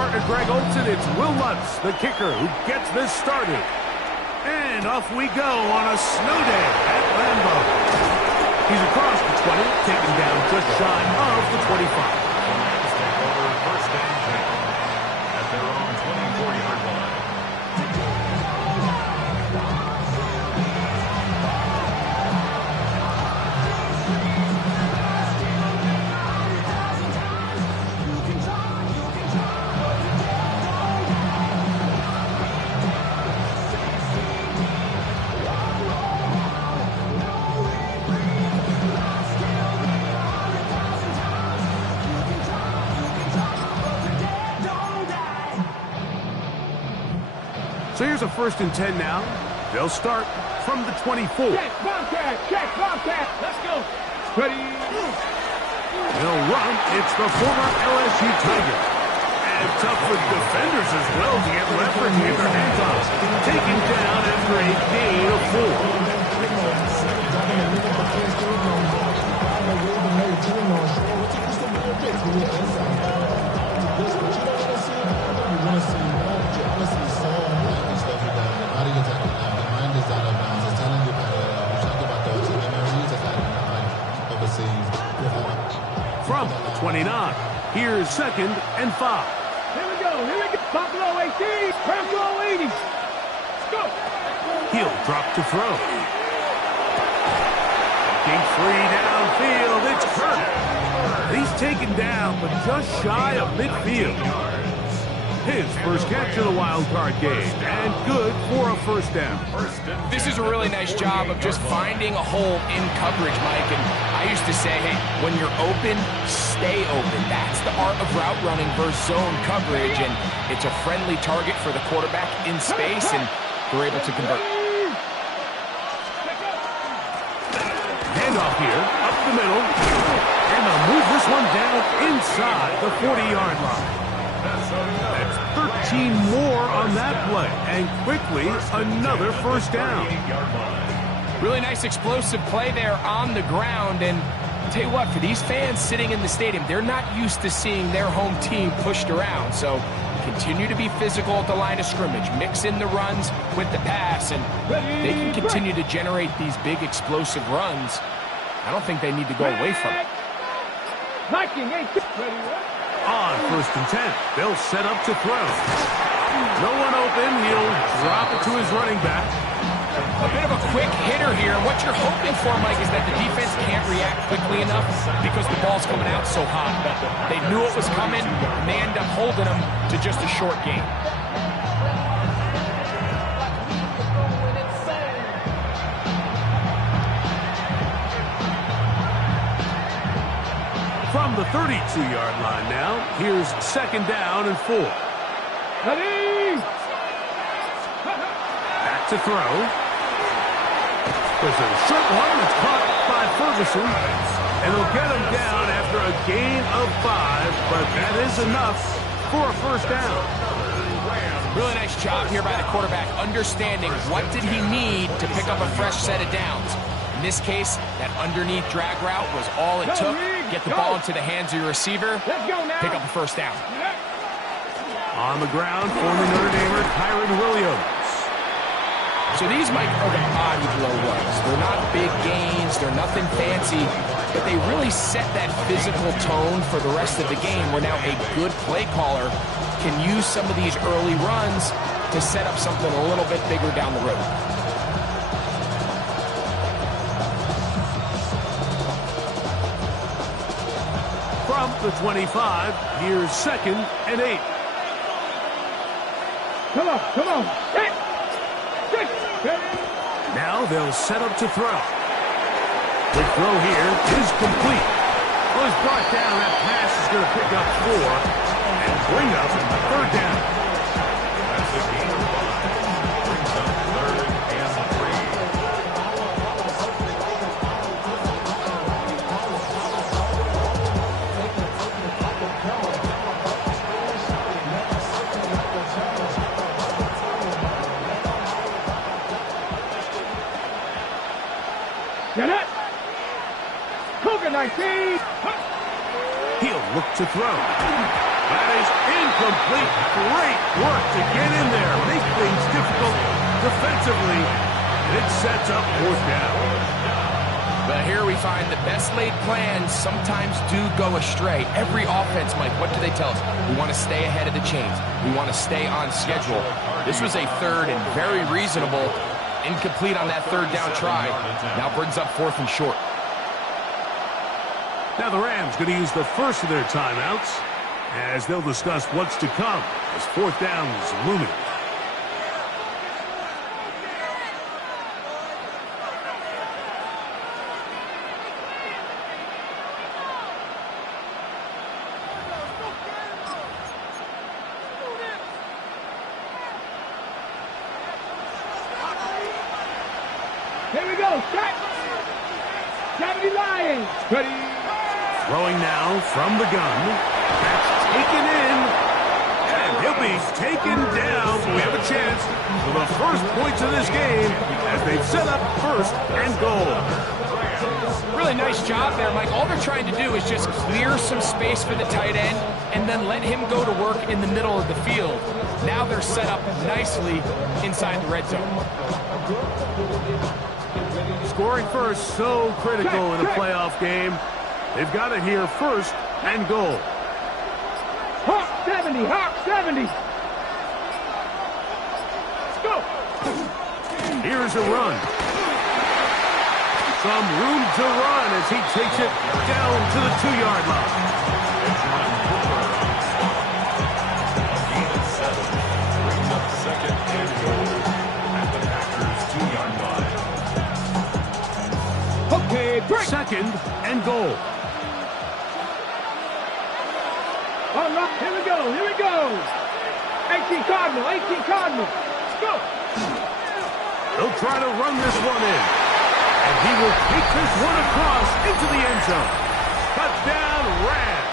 partner Greg Olsen, it's Will Lutz, the kicker, who gets this started. And off we go on a snow day at Lambeau. He's across the 20, taken down just shy of the 25. First and 10 at their own 24-yard line. So here's a 1st and 10 now. They'll start from the 24. Check, Bobcat. Let's go. Ready. They'll run. It's the former LSU Tiger. And tough for defenders as well to get Leffert to get their hands on. Taken down after a gain of 4. From the 29, here's 2nd and 5. Here we go. Buffalo 18. Buffalo 80. Let's go. He'll drop to throw. Looking free downfield. It's Kirk. He's taken down, but just shy of midfield. His first catch of the wild card game, and good for a 1st down. This is a really nice job of just finding a hole in coverage, Mike. And I used to say, hey, when you're open, stay open. That's the art of route running versus zone coverage, and it's a friendly target for the quarterback in space, and they're able to convert. Handoff here, up the middle, and they'll move this one down inside the 40-yard line. That's 13 more on that play, and quickly another 1st down. Really nice explosive play there on the ground, and I'll tell you what, for these fans sitting in the stadium, they're not used to seeing their home team pushed around, so continue to be physical at the line of scrimmage, mix in the runs with the pass, and they can continue to generate these big explosive runs. I don't think they need to go away from it. On 1st and 10, they'll set up to throw. No one open. He'll drop it to his running back. A bit of a quick hitter here. What you're hoping for, Mike, is that the defense can't react quickly enough because the ball's coming out so hot. But they knew it was coming, and they end up holding them to just a short gain. From the 32-yard line now, here's 2nd down and 4. Ready. Back to throw. There's a short one that's caught by Ferguson, and they'll get him down after a gain of 5, but that is enough for a 1st down. Really nice job here by the quarterback, understanding what did he need to pick up a fresh set of downs. In this case, that underneath drag route was all it took. Get the ball into the hands of your receiver, pick up a 1st down. On the ground, former Notre Damer Kyren Williams. So these, Mike, are the body blow runs. They're not big gains, they're nothing fancy, but they really set that physical tone for the rest of the game, where now a good play caller can use some of these early runs to set up something a little bit bigger down the road. From the 25, here's 2nd and 8. Come on. Now they'll set up to throw. The throw here is complete. Well, he's brought down. That pass is going to pick up 4 and bring up 3rd down. That's a gain of 5. Brings up 3rd and 3. Get it. Cougar 19. He'll look to throw. That is incomplete. Great work to get in there. Make things difficult defensively. And it sets up fourth down. But here we find the best laid plans sometimes do go astray. Every offense, Mike, what do they tell us? We want to stay ahead of the chains. We want to stay on schedule. This was a third and very reasonable. Incomplete on that third down try. Now brings up fourth and short. Now the Rams going to use the first of their timeouts as they'll discuss what's to come as fourth down is looming. Here we go. Shot. 70 Lions. Ready. Throwing now from the gun. That's taken in. And he'll be taken down. We have a chance for the first points of this game as they've set up first and goal. Really nice job there, Mike. All they're trying to do is just clear some space for the tight end and then let him go to work in the middle of the field. Now they're set up nicely inside the red zone. Scoring first, so critical in a playoff game. They've got it here first and goal. Hawk 70. Hawk 70. Let's go. Here's a run. Some room to run as he takes it down to the 2-yard line. Gain of 7. Brings up second and goal at the Packers' 2-yard line. Okay, break. Second and goal. All right, here we go. Here we go. 18 Cardinal. 18 Cardinal. Let's go. They'll try to run this one in. And he will take this one across into the end zone. Touchdown, Rams.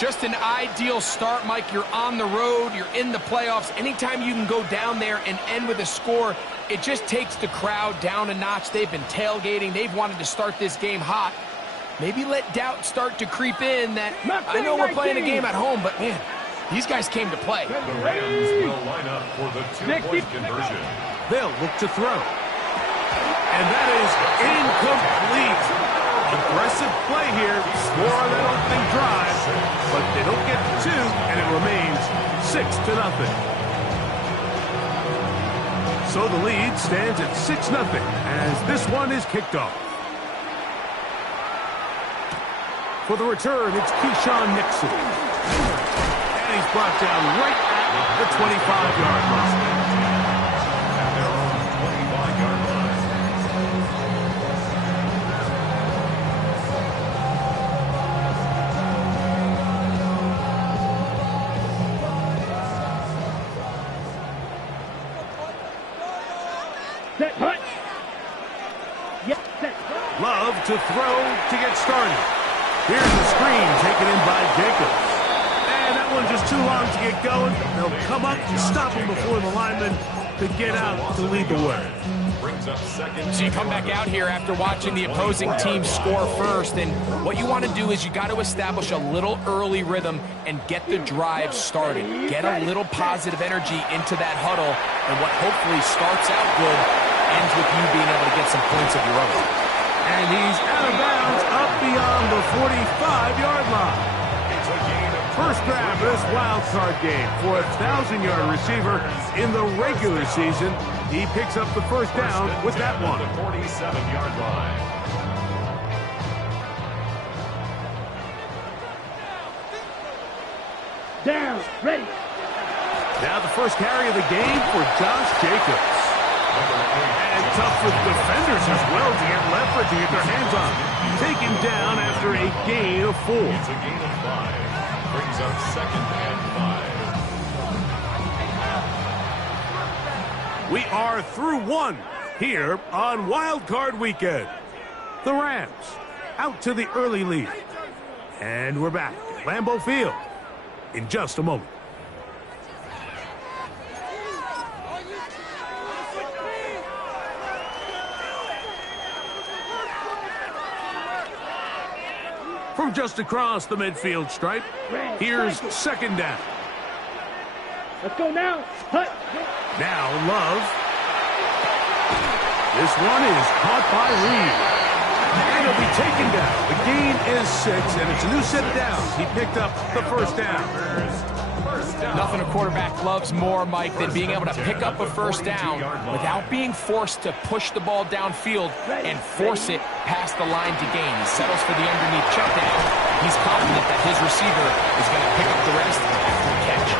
Just an ideal start, Mike. You're on the road. You're in the playoffs. Anytime you can go down there and end with a score, it just takes the crowd down a notch. They've been tailgating. They've wanted to start this game hot. Maybe let doubt start to creep in that, I know we're playing a game at home, but, man, these guys came to play. The Rams will line up for the 2-point conversion. They'll look to throw. And that is incomplete. Aggressive play here. Score on that opening drive. But they don't get to 2, and it remains 6-0. So the lead stands at 6-0 as this one is kicked off. For the return, it's Keyshawn Nixon. And he's brought down right at the 25-yard line. At their own 25-yard line. Set hut. Yep, set. Love to throw to get started. Here's the screen taken in by Jacobs. And that one just too long to get going. They'll come up and stop him before the lineman to get out to lead the way. Brings up second. So you come back out here after watching the opposing team score first, and what you want to do is you got to establish a little early rhythm and get the drive started. Get a little positive energy into that huddle, and what hopefully starts out good ends with you being able to get some points of your own. And he's out of bounds up beyond the 45-yard line. It's a gain of First grab of this wild card game for a 1,000-yard receiver in the regular season. He picks up the first down with that one. the 47-yard line. Down. Ready. Now the first carry of the game for Josh Jacobs. And tough with defenders as well to get leverage to get their hands on him. Take him down after a gain of 4. It's a gain of 5. Brings up second and 5. We are through one here on Wild Card Weekend. The Rams out to the early lead. And we're back at Lambeau Field in just a moment. from just across the midfield stripe. Here's second down. Let's go now. Hut. Now Love. This one is caught by Reed. And he'll be taken down. The gain is 6, and it's a new set of downs. He picked up the first down. Nothing a quarterback loves more, Mike, than being able to pick up a first down without being forced to push the ball downfield and force it past the line to gain. He settles for the underneath check down. He's confident that his receiver is going to pick up the rest after the catch.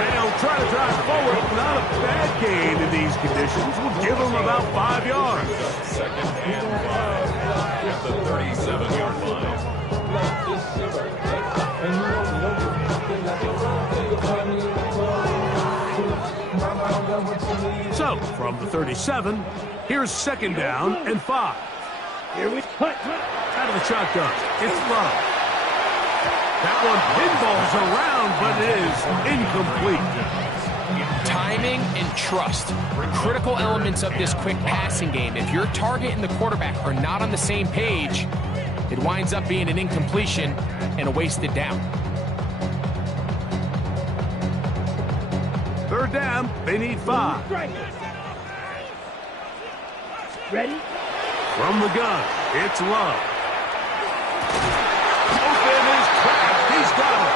They'll try to drive forward. Not a bad gain in these conditions. We'll give him about 5 yards. Second and 5 at the 37-yard line. So, from the 37, here's second down and 5. Here we hut. Out of the shotgun, it's Love. That one pinballs around, but it is incomplete. Timing and trust, critical elements of this quick passing game. If your target and the quarterback are not on the same page, it winds up being an incompletion and a wasted down. Third down, they need 5. Ready? From the gun, it's Love. Open is cracked. He's got it.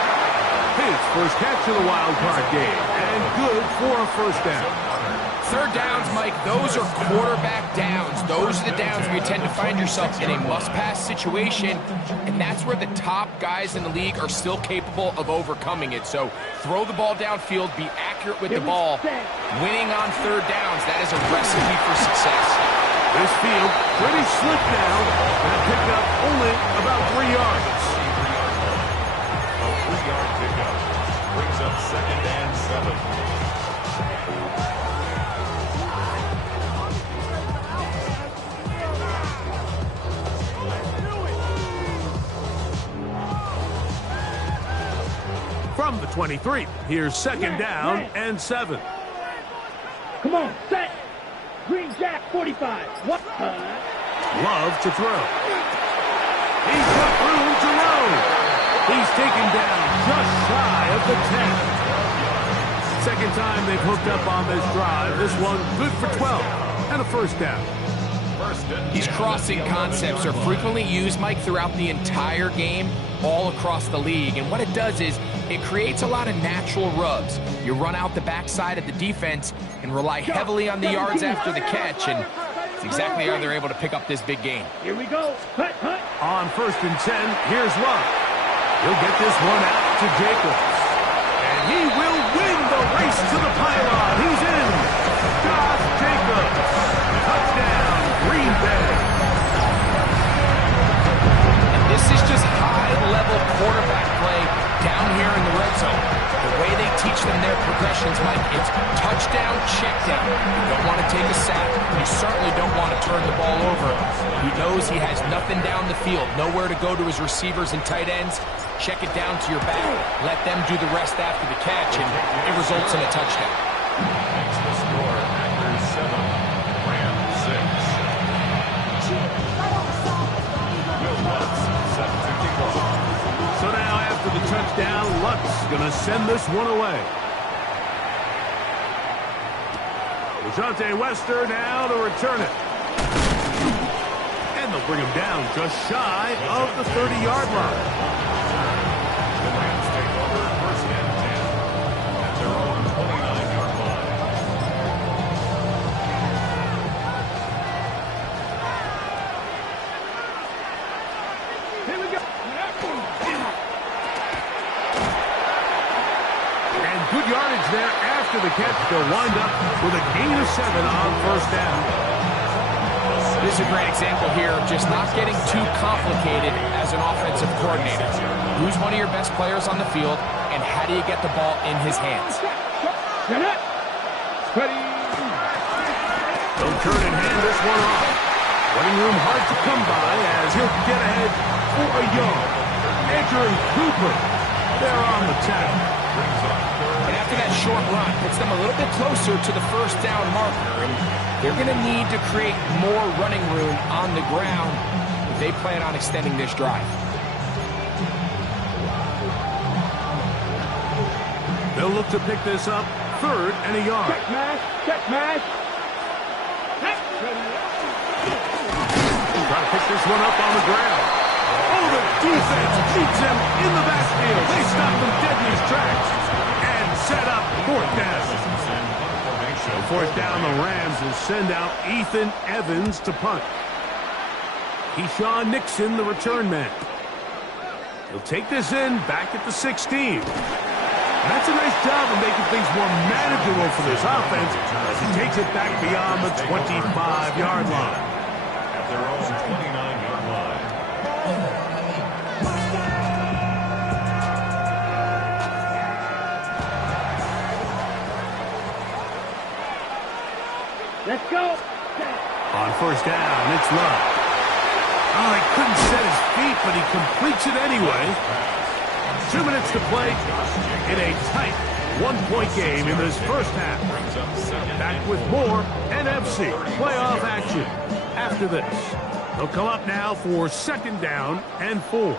His first catch of the wild card game, and good for a first down. Third downs, Mike, those are quarterback downs. Those are the downs where you tend to find yourself in a must-pass situation, and that's where the top guys in the league are still capable of overcoming it. So throw the ball downfield, be accurate with the ball. Winning on third downs, that is a recipe for success. This field pretty slick now, and picked up only about 3 yards. A 3-yard pickup brings up second and 7. From the 23, here's second down and 7. Come on, set. Green Jack 45. What? Love to throw. He's got room to roll. He's taken down just shy of the 10. Second time they've hooked up on this drive. This one good for 12 and a first down. These crossing concepts are frequently used, Mike, throughout the entire game, all across the league. And what it does is it creates a lot of natural rubs. You run out the backside of the defense and rely heavily on the yards after the catch, and it's exactly how they're able to pick up this big gain. Here we go. Hut, hut. On first and 10, here's Love. He'll get this one out to Jacobs. And he will win the race to the pylon. He's in. Josh Jacobs. Touchdown, Green Bay. And this is just high-level quarterback play down here in the red zone. The way they teach them their progressions, Mike, it's touchdown, check down. You don't want to take a sack. You certainly don't want to turn the ball over. He knows he has nothing down the field, nowhere to go to his receivers and tight ends. Check it down to your back. Let them do the rest after the catch, and it results in a touchdown. Makes the score Packers 7, Rams 6. Will Lutz set to kick off. So now after the touchdown, Lutz going to send this one away. Dejounte Wester now to return it. And they'll bring him down just shy of the 30-yard line. The Rams take over first and 10 at their own 29-yard line. Here we go. And good yardage there after the catch. They'll wind up with a gain of 7 on first down. This is a great example here of just not getting too complicated as an offensive coordinator. Who's one of your best players on the field, and how do you get the ball in his hands? Ready. They'll turn and hand this one off. Running room hard to come by as he'll get ahead for a yard. Andrew Cooper, they're on the tackle. And after that short run, puts them a little bit closer to the first down marker. And they're going to need to create more running room on the ground if they plan on extending this drive. They'll look to pick this up, 3rd and a yard. Check mash. Check mash. Try to pick this one up on the ground. Oh, the defense beats him in the backfield. They stop him dead in his tracks and set up 4th down. So 4th down, the Rams will send out Ethan Evans to punt. Keyshawn Nixon, the return man. He'll take this in back at the 16. That's a nice job of making things more manageable for this offense as he takes it back beyond the 25-yard line. At their own 29-yard line. Let's go. On 1st down, it's Love. Oh, he couldn't set his feet, but he completes it anyway. 2 minutes to play in a tight 1-point game in this first half. Back with more NFC playoff action after this. They'll come up now for 2nd down and 4.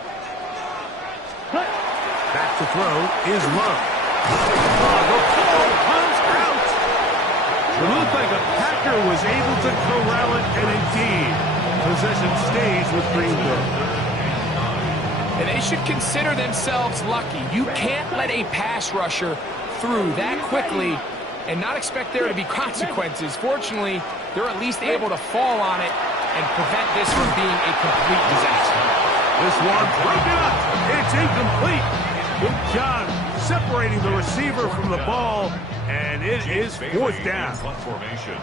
Back to throw is Love. The ball comes out. It looked like a Packer was able to corral it, and indeed, possession stays with Green Bay. And they should consider themselves lucky. You can't let a pass rusher through that quickly and not expect there to be consequences. Fortunately, they're at least able to fall on it and prevent this from being a complete disaster. This one broken up. It's incomplete. Good job separating the receiver from the ball, and it is 4th down. Formation.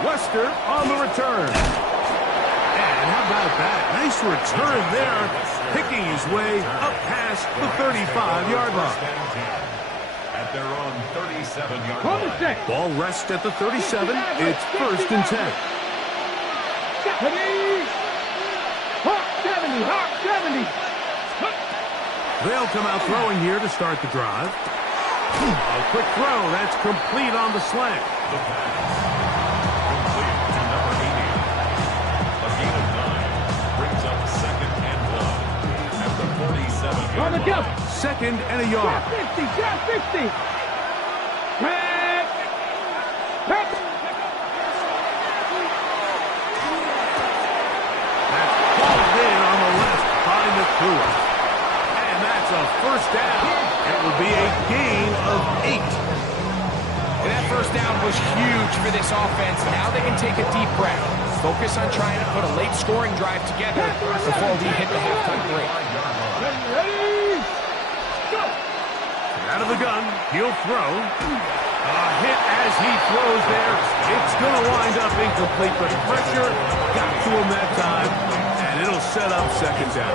Wester on the return. And how about that? Nice return there, picking his way up past the 35-yard line. At their own 37-yard Hold the line. set. Ball rests at the 37. It's 1st and 10. 70. Hawk 70. Hawk 70. They'll come out throwing here to start the drive. A quick throw. That's complete on the slant. The pass. Complete to number 80. A gain of 9. Brings up 2nd and 1. At the 47-yard On the jump. line. 2nd and a yard. Drop 50. Drop 50. Pass. Pass. That's hauled in on the left by Nakua. And that's a 1st down. It will be a gain of 8. And that 1st down was huge for this offense. Now they can take a deep breath. Focus on trying to put a late scoring drive together before we hit the halftime break. Ready. Go. Out of the gun, he'll throw. A hit as he throws there. It's going to wind up incomplete, but pressure got to him that time, and it'll set up 2nd down.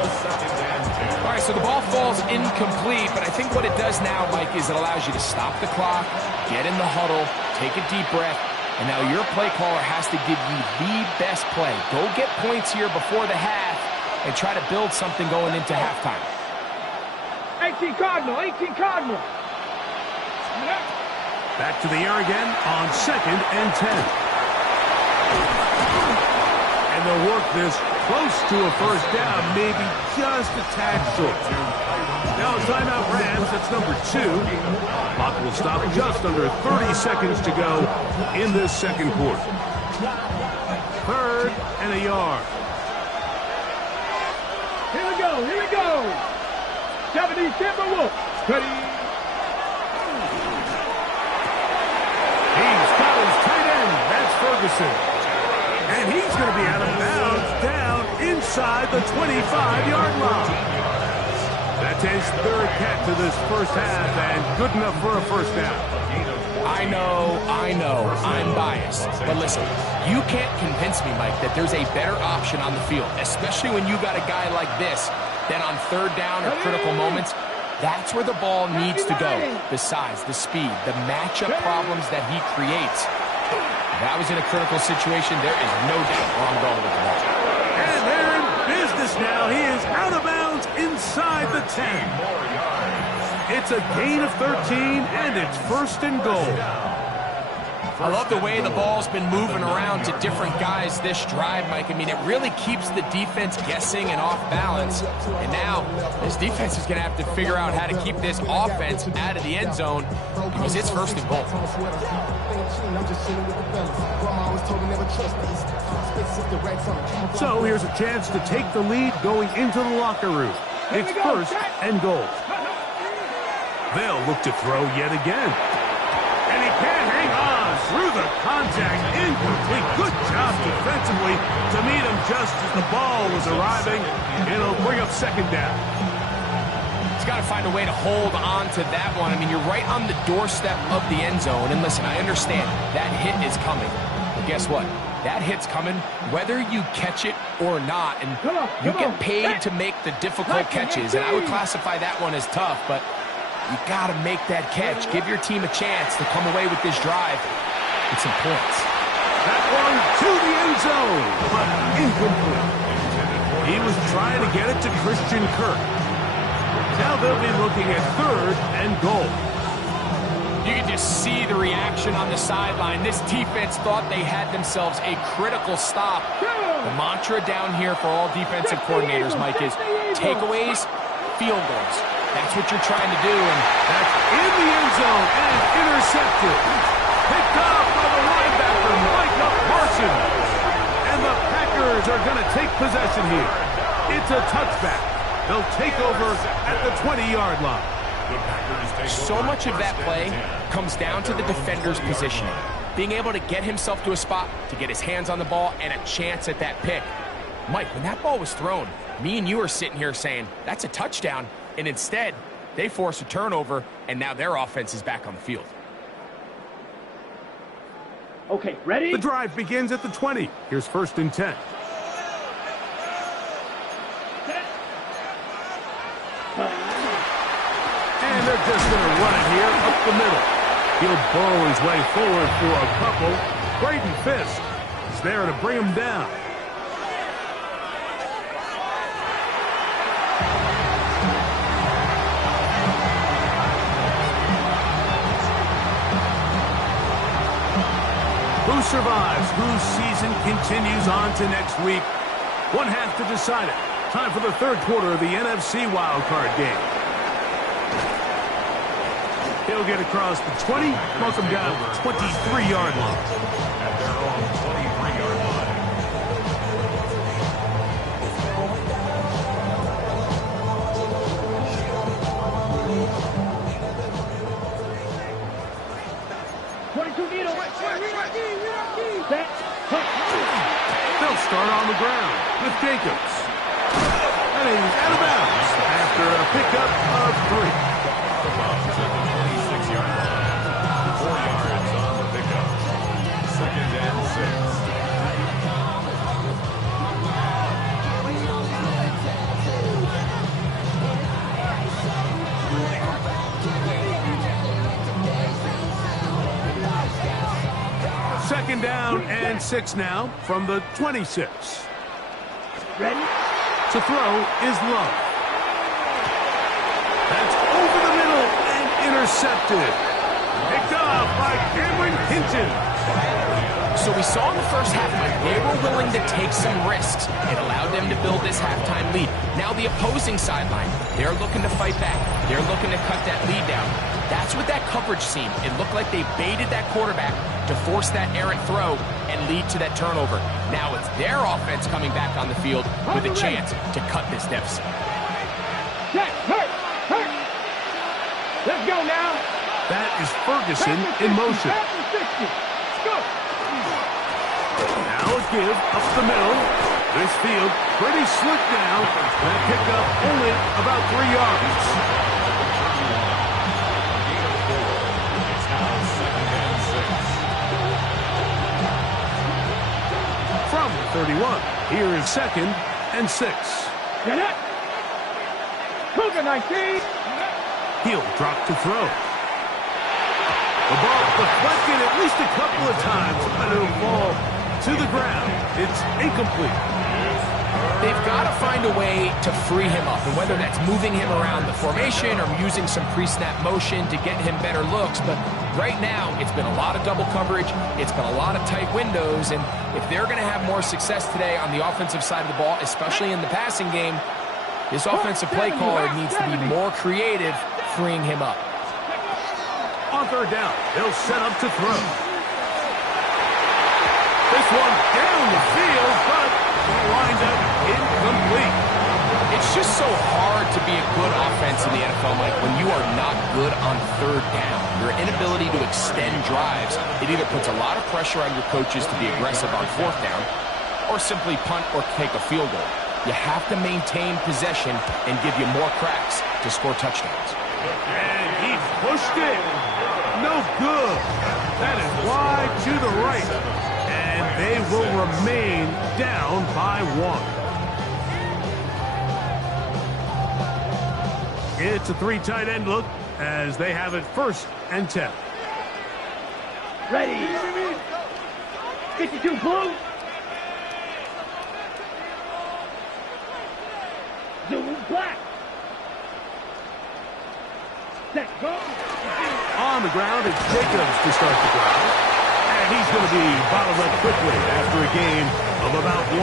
All right, so the ball falls incomplete, but I think what it does now, Mike, is it allows you to stop the clock, get in the huddle, take a deep breath, and now your play caller has to give you the best play. Go get points here before the half and try to build something going into halftime. 18 Cardinal. 18 Cardinal. Back to the air again on 2nd and 10. And they'll work this close to a 1st down, maybe just a tad short. Now a timeout Rams, that's number 2. Clock will stop just under 30 seconds to go in this 2nd quarter. 3rd and a yard. Here we go. Here we go. 70 Timberwolves. Ready. He's got his tight end. That's Ferguson. And he's going to be out of bounds down inside the 25-yard line. That's his 3rd catch of this first half, and good enough for a 1st down. I know, I'm biased. But listen, you can't convince me, Mike, that there's a better option on the field, especially when you got a guy like this, that on 3rd down or critical moments, that's where the ball needs to go. The size, the speed, the matchup problems that he creates. If that was in a critical situation, there is no doubt where I'm going with the ball. And they're in business now. He is out of bounds inside the 10. It's a gain of 13, and it's 1st and goal. I love the way the ball's been moving around to different guys this drive, Mike. I mean, it really keeps the defense guessing and off balance. And now this defense is going to have to figure out how to keep this offense out of the end zone because it's first and goal. So here's a chance to take the lead going into the locker room. It's first and goal. They'll look to throw yet again. And he can't hang on through the contact. Incomplete. Good job defensively to meet him just as the ball was arriving. It'll bring up second down. He's got to find a way to hold on to that one. I mean, you're right on the doorstep of the end zone. And listen, I understand that hit is coming. But guess what? That hit's coming whether you catch it or not. And you get paid to make the difficult catches. And I would classify that one as tough, but you got to make that catch. Give your team a chance to come away with this drive with some points. That one to the end zone, but incomplete. He was trying to get it to Christian Kirk. Now they'll be looking at third and goal. You can just see the reaction on the sideline. This defense thought they had themselves a critical stop. The mantra down here for all defensive coordinators, Mike, is takeaways, field goals. That's what you're trying to do. And that's in the end zone and intercepted. Picked up by the linebacker, Micah Parsons. And the Packers are going to take possession here. It's a touchback. They'll take over at the 20-yard line. So much of that play comes down to the defender's positioning. Being able to get himself to a spot, to get his hands on the ball, and a chance at that pick. Mike, when that ball was thrown, me and you are sitting here saying, that's a touchdown. And instead, they force a turnover, and now their offense is back on the field. Okay, ready? The drive begins at the 20. Here's first and 10. And they're just going to run it here up the middle. He'll burrow his way forward for a couple. Braden Fisk is there to bring him down. Who survives? Whose season continues on to next week? One half to decide it. Time for the third quarter of the NFC wildcard game. He'll get across the 20, welcome down to the 23-yard line. At their own 23-yard line. They'll start on the ground with Jacobs. And he's out of bounds after a pickup of 3. The Bucs at the 26-yard line. 4 yards on the pickup. Second and 6. Second down and 6 now from the 26. Ready? To throw is Love. That's over the middle and intercepted. Picked off by Cameron Hinton. So we saw in the first half, Mike, they were willing to take some risks. It allowed them to build this halftime lead. Now the opposing sideline, they're looking to fight back. They're looking to cut that lead down. That's what that coverage seemed. It looked like they baited that quarterback to force that errant throw and lead to that turnover. Now it's their offense coming back on the field with a chance to cut this deficit. Check, hurt. Let's go now. That is Ferguson in motion. Let's go. Now a give up the middle. This field pretty slick now. That pickup only about 3 yards. It's now second and 6. From the 31, here is second and 6. Get it. Cougar 19. He'll drop to throw. The ball deflected at least a couple of times, but it'll fall to the ground. It's incomplete. They've got to find a way to free him up, and whether that's moving him around the formation or using some pre-snap motion to get him better looks, but Right now, it's been a lot of double coverage. It's been a lot of tight windows. And if they're going to have more success today on the offensive side of the ball, especially in the passing game, this offensive play caller needs to be more creative, freeing him up. On third down, he'll set up to throw. This one down the field, but it winds up incomplete. It's just so hard to be a good offense in the NFL, Mike, when you are not good on third down. Your inability to extend drives, it either puts a lot of pressure on your coaches to be aggressive on fourth down or simply punt or take a field goal. You have to maintain possession and give you more cracks to score touchdowns. And he pushed it. No good. That is wide to the right. And they will remain down by 1. It's a 3 tight end look as they have it 1st and 10. Ready. 52 blue. Zoom black. Set, go. On the ground, it's Jacobs to start the drive. And he's going to be bottled up quickly after a gain of about 1.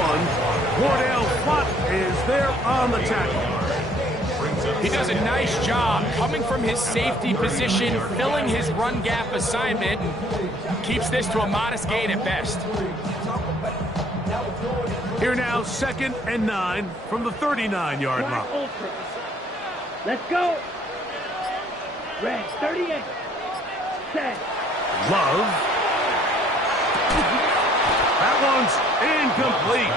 Wardell Flott is there on the tackle. He does a nice job coming from his safety position, filling his run gap assignment, and keeps this to a modest gain at best. Here now, 2nd and 9 from the 39-yard line. Let's go. Red, 38. Set. Love. That one's incomplete.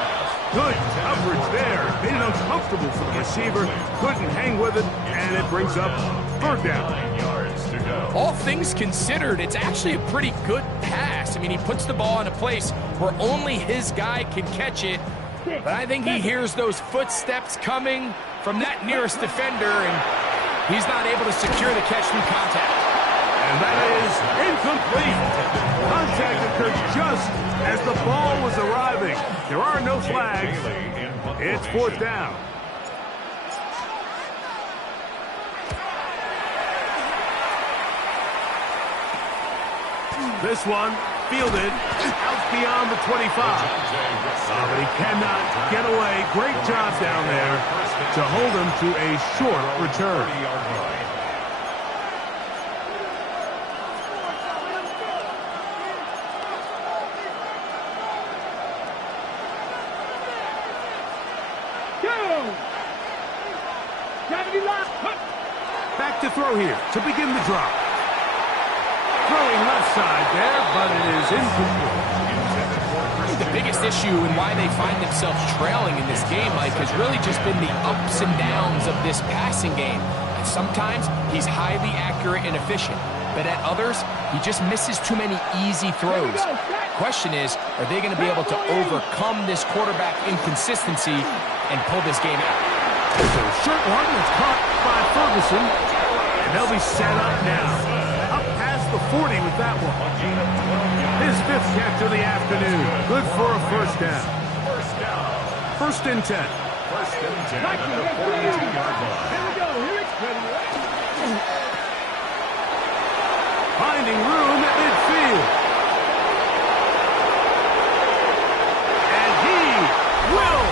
Good coverage there. Made it uncomfortable for the receiver. Couldn't hang with it, and it brings up 3rd down. All things considered, it's actually a pretty good pass. I mean, he puts the ball in a place where only his guy can catch it. But I think he hears those footsteps coming from that nearest defender, and he's not able to secure the catch through contact. And that is incomplete. Contact occurred just as the ball was arriving. There are no flags. It's 4th down. This one fielded out beyond the 25. But he cannot get away. Great job down there to hold him to a short return. Back to throw here to begin the drop. Throwing left side there, but it is incomplete. The biggest issue and why they find themselves trailing in this game, Mike, has really just been the ups and downs of this passing game. And sometimes he's highly accurate and efficient, but at others, he just misses too many easy throws. Question is, are they going to be able to overcome this quarterback inconsistency and pull this game out? There's a short one that's caught by Ferguson, and they'll be set up now. Up past the 40 with that one. His 5th catch of the afternoon. Good for a 1st down. 1st and 10. 1st and 10 at the 42-yard line. Here we go. Here it's ready. Finding room at midfield. And he will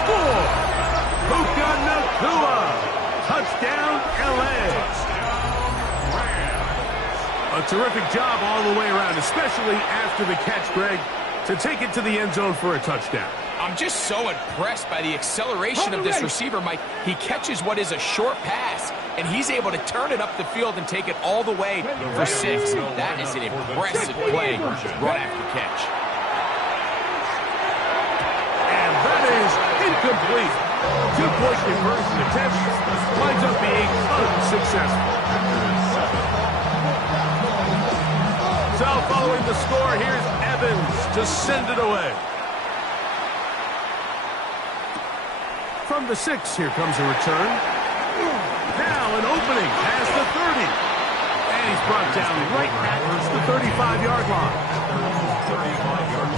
score. Puka Nacua. Touchdown, L.A. A terrific job all the way around, especially after the catch, Greg, to take it to the end zone for a touchdown. I'm just so impressed by the acceleration of this receiver, Mike. He catches what is a short pass, and he's able to turn it up the field and take it all the way for 6. That is an impressive play right after catch. And that is incomplete. 2-point conversion attempt winds up being unsuccessful. So following the score, here's Evans to send it away. From the 6, here comes a return. Now an opening past the 30. And he's brought down right at the 35-yard line. 35-yard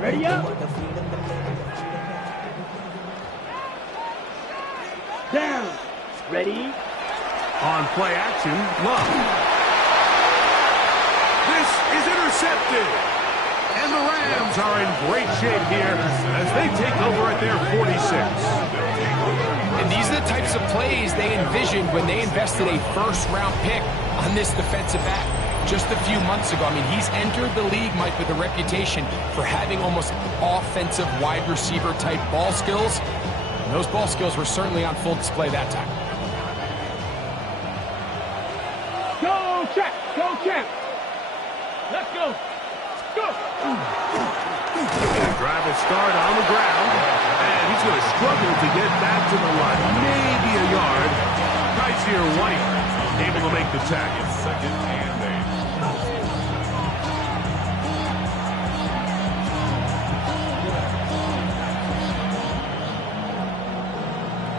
Ready up. Down. Ready? On play action, Love. This is intercepted. And the Rams are in great shape here as they take over at their 46. And these are the types of plays they envisioned when they invested a first-round pick on this defensive back just a few months ago. I mean, he's entered the league, Mike, with a reputation for having almost offensive wide receiver type ball skills. And those ball skills were certainly on full display that time. Go, check. Go, check. Let's go. Go. Drive a start on the ground. And he's going to struggle to get back to the line. Maybe a yard. Kaiser White able to make the tackle. Second and 8.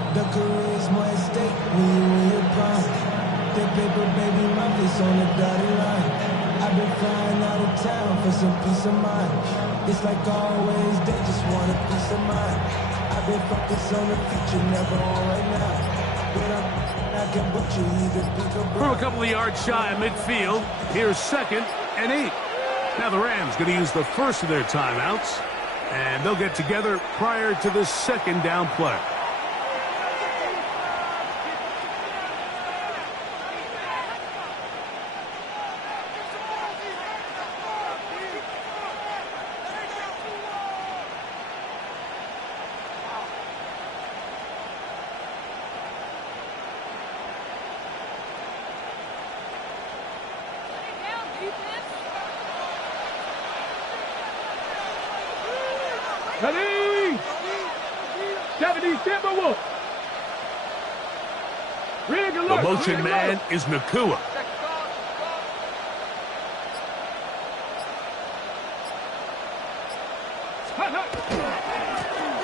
The career is more at stake when you're prime. The paper, baby, my face on the dotted line. I've been flying out of town for some peace of mind. It's like always, they just want a peace of mind. I've been focused on the future, never on right now. When I can put you either pick a From a couple of yards shy of midfield, here's 2nd and 8. Now the Rams going to use the first of their timeouts, and they'll get together prior to the 2nd down play. Ready? 70 Timberwolves. Rig The alert. motion Rig man alert. is Nakua.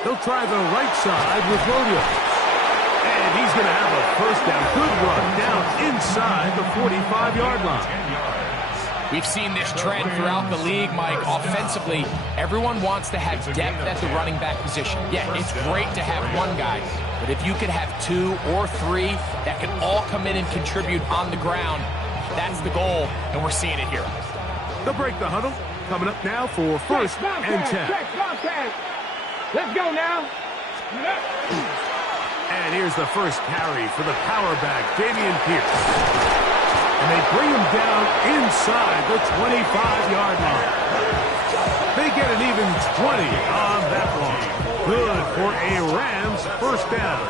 He'll try the right side with Williams. And he's going to have a first down. Good run down inside the 45-yard line. We've seen this trend throughout the league, Mike. Offensively, everyone wants to have depth at the running back position. Yeah, it's great to have one guy, but if you could have 2 or 3 that can all come in and contribute on the ground, that's the goal, and we're seeing it here. They'll break the huddle. Coming up now for 1st and 10. Let's go now. And here's the first carry for the power back, Dameon Pierce. And they bring him down inside the 25-yard line. They get an even 20 on that one. Good for a Rams first down.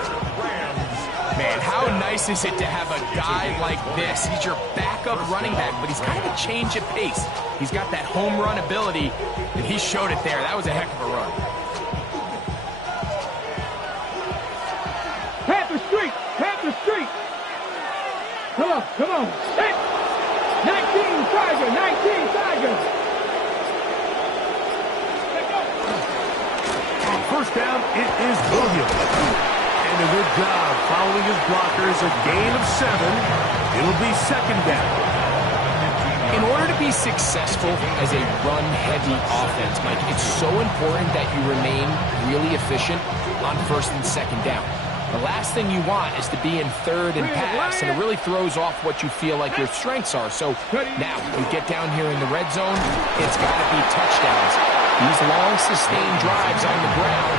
Man, how nice is it to have a guy like this? He's your backup running back, but he's kind of a change of pace. He's got that home run ability, and he showed it there. That was a heck of a run. Panther Street. Panther Street. Come on, come on. Hey. 19 Tiger, 19 Tiger. On first down, it is Williams. And a good job following his blockers, a gain of 7. It'll be 2nd down. In order to be successful as a run-heavy offense, Mike, it's so important that you remain really efficient on 1st and 2nd down. The last thing you want is to be in 3rd and pass, and it really throws off what you feel like your strengths are. So now, you get down here in the red zone, it's got to be touchdowns. These long, sustained drives on the ground,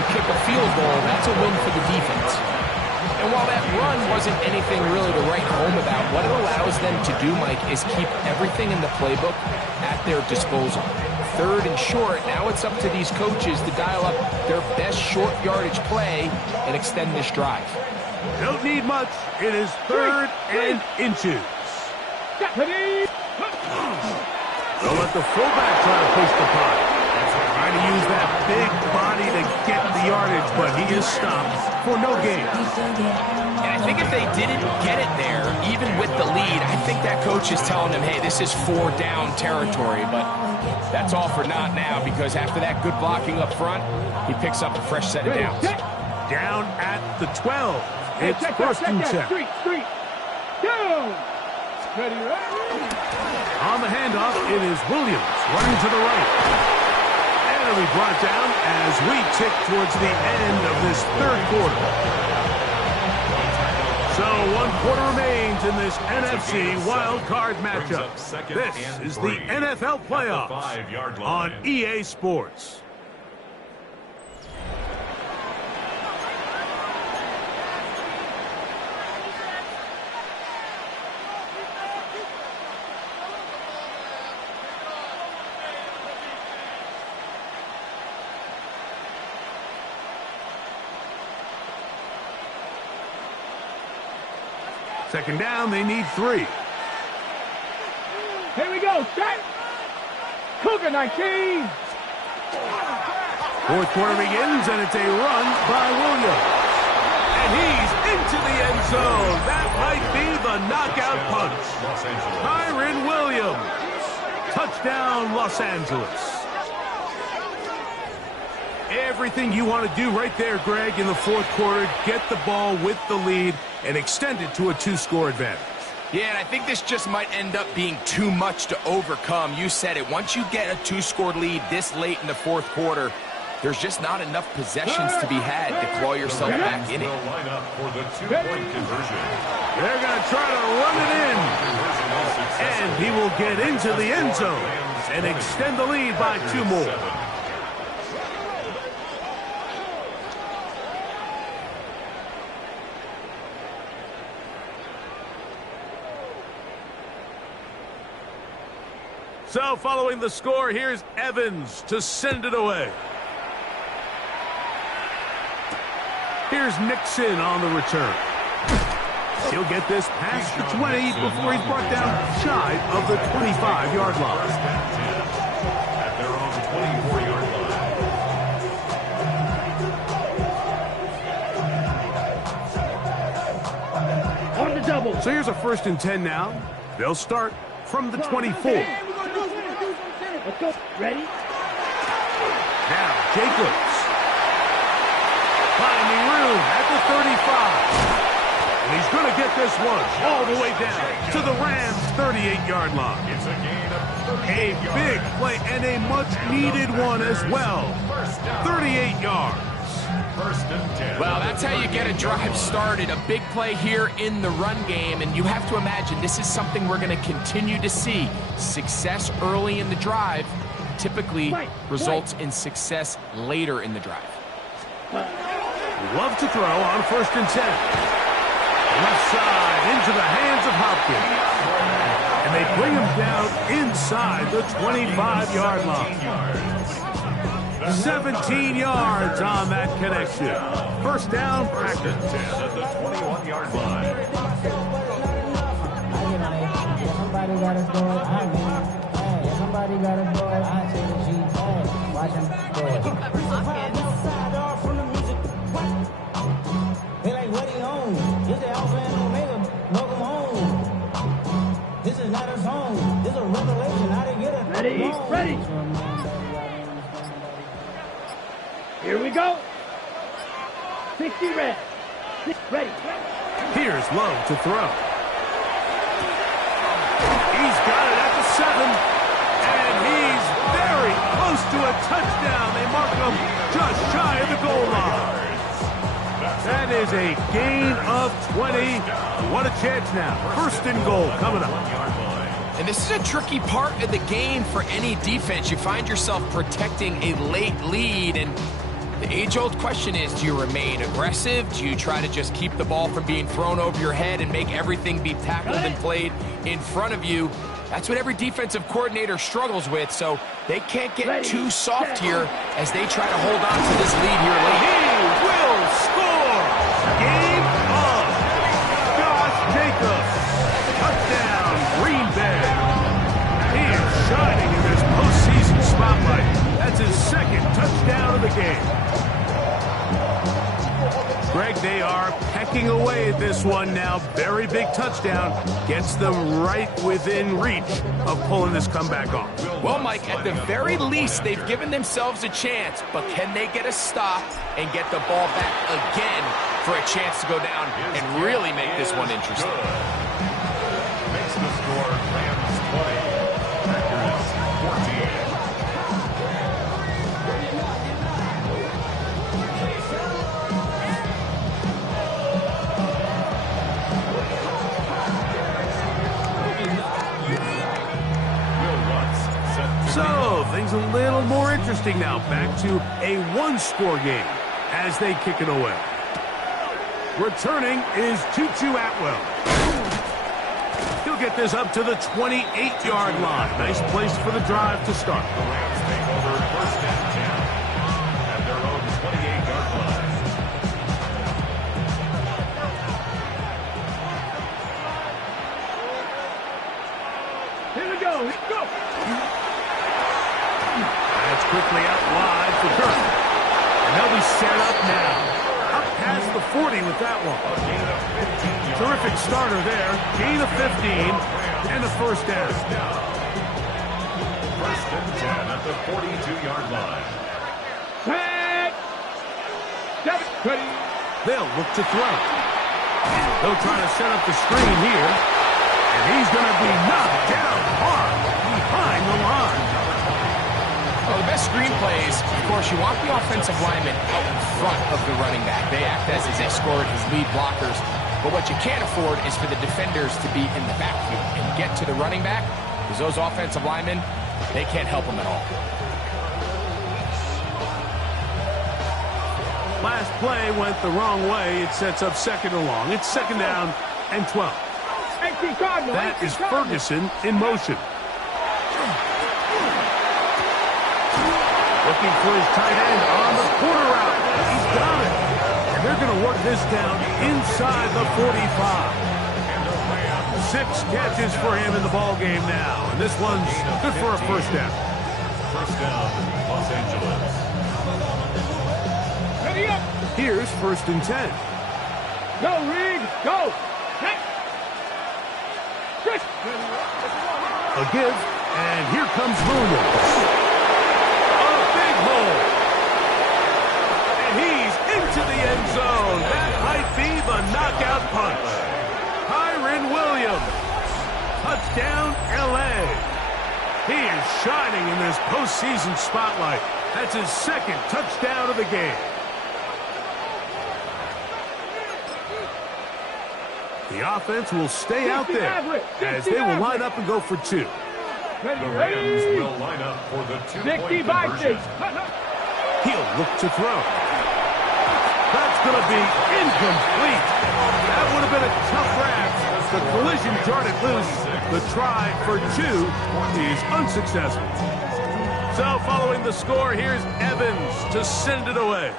you kick a field goal, that's a win for the defense. And while that run wasn't anything really to write home about, what it allows them to do, Mike, is keep everything in the playbook at their disposal. 3rd and short, now it's up to these coaches to dial up their best short yardage play and extend this drive. Don't need much. It is 3rd and inches. They'll let the fullback try to push the punt. Trying to use that big body to get the yardage, but he is stopped for no gain. And I think if they didn't get it there, even with the lead, I think that coach is telling them, hey, this is 4-down territory. But that's all for naught now, because after that good blocking up front, he picks up a fresh set of downs. Down at the 12. It's 1st and 10. Street. Down. Ready, ready. On the handoff, it is Williams running to the right. And it'll be brought down as we tick towards the end of this 3rd quarter. 1 quarter remains in this NFC wild card matchup. This is the NFL playoffs on EA Sports. Second down, they need 3. Here we go, set. Cougar 19. Fourth quarter begins, and it's a run by Williams. And he's into the end zone. That might be the knockout punch. Kyren Williams. Touchdown, Los Angeles. Everything you want to do right there, Greg, in the fourth quarter. Get the ball with the lead and extend it to a 2-score advantage. Yeah, and I think this just might end up being too much to overcome. You said it. Once you get a 2-score lead this late in the fourth quarter, there's just not enough possessions to be had to claw yourself back in it. Line up for the 2-point conversion. They're going to try to run it in. And he will get into the end zone and extend the lead by 2 more. So following the score, here's Evans to send it away. Here's Nixon on the return. He'll get this past the 20 before he's brought down shy of the 25-yard line. At their own 24-yard line. On the double. So here's a 1st and 10 now. They'll start from the 24. Let's go. Ready? Now Jacobs. Finding room at the 35. And he's going to get this one all the way down to the Rams' 38-yard line. It's a gain of 38 A big play and a much-needed one as well. 38 yards. 1st and 10. Well, that's how you get a drive started. A big play here in the run game, and you have to imagine this is something we're going to continue to see. Success early in the drive typically results in success later in the drive. Love to throw on 1st and 10. Left side into the hands of Hopkins. And they bring him down inside the 25-yard line. 17 yards on that connection. 1st down, Packers. 10 at the 21-yard line. Somebody got a boy, I mean, hey, somebody got a boy, I say the G, hey, watch him, boy. They like, what he on? This the Alpha and Omega, welcome home. This is not a song, this is a revelation, how to get it. Ready, ready. Here we go. 60 red. Ready. Here's Lowe to throw. He's got it at the 7. And he's very close to a touchdown. They mark him just shy of the goal line. That is a gain of 20. What a chance now. 1st and goal coming up. And this is a tricky part of the game for any defense. You find yourself protecting a late lead, and the age-old question is, do you remain aggressive? Do you try to just keep the ball from being thrown over your head and make everything be tackled and played in front of you? That's what every defensive coordinator struggles with, so they can't get too soft here as they try to hold on to this lead here late. He will score! Game on! Josh Jacobs! Touchdown, Green Bay! He is shining in this postseason spotlight. That's his 2nd touchdown of the game. Greg, they are pecking away at this one now. Very big touchdown. Gets them right within reach of pulling this comeback off. Well, Mike, at the very least, they've given themselves a chance, but can they get a stop and get the ball back again for a chance to go down and really make this one interesting? Makes the score Rams 20, Packers 14. a little more interesting now. Back to a one-score game as they kick it away. Returning is Tutu Atwell. He'll get this up to the 28-yard line. Nice place for the drive to start. The Rams take over first and 10 at their own 28-yard line. Here we go. Let's go. That's quickly out wide for Kirk. And they'll be set up now. Up past the 40 with that one. Terrific starter there. Gain of 15 and a first down. First and 10 at the 42-yard line. Tag. 7, 20. They'll look to throw. They'll try to set up the screen here. And he's going to be knocked down hard behind the line. Well, the best screen plays, of course, you want the offensive lineman out in front of the running back. They act as his escort, his lead blockers. But what you can't afford is for the defenders to be in the backfield and get to the running back, because those offensive linemen, they can't help them at all. Last play went the wrong way. It sets up second and long. It's second down and 12. That is Ferguson in motion. Looking for his tight end on the corner route. He's got it. And they're going to work this down inside the 45. 6 catches for him in the ball game now. And this one's good for a first down. First down, Los Angeles. Ready up. Here's first and 10. Go, Reed. Go. Hey. Chris. A give, and here comes Williams. And he's into the end zone. That might be the knockout punch. Kyren Williams. Touchdown, L.A. He is shining in this postseason spotlight. That's his second touchdown of the game. The offense will stay out there as they will line up and go for 2. The Rams will line up for the 2-point conversion. He'll look to throw. That's going to be incomplete. That would have been a tough grab. The collision darted loose. The try for 2 is unsuccessful. So following the score, here's Evans to send it away.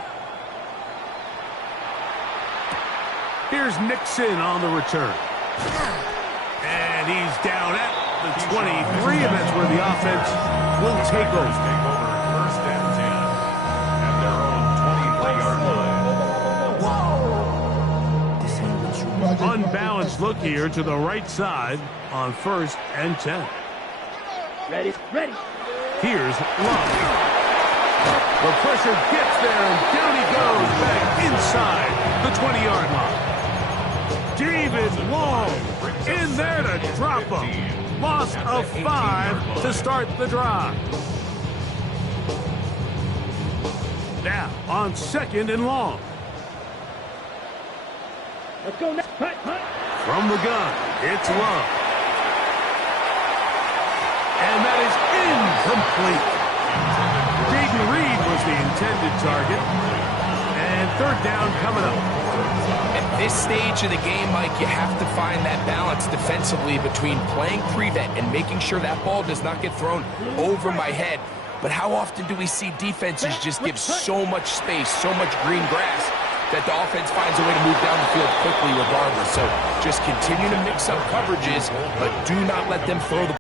Here's Nixon on the return. And he's down at the 23, and that's where the offense will take over. First and 10 at their own 23-yard line. Unbalanced look here to the right side on first and 10. Ready. Here's Love. The pressure gets there, and down he goes back inside the 20-yard line. David Long in there to drop him. Loss of 5 to start the drive. Now on second and long. Let's go next. Hunt. From the gun, it's Love. And that is incomplete. Jaden Reed was the intended target. And third down coming up. At this stage of the game, Mike, you have to find that balance defensively between playing prevent and making sure that ball does not get thrown over my head. But how often do we see defenses just give so much space, so much green grass, that the offense finds a way to move down the field quickly regardless? So just continue to mix up coverages, but do not let them throw the